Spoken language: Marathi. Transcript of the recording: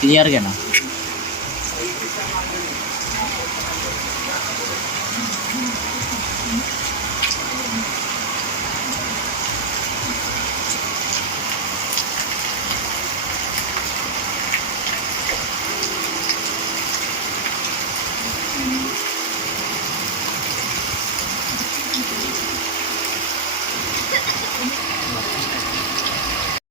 ক্লিয়ার কেনা।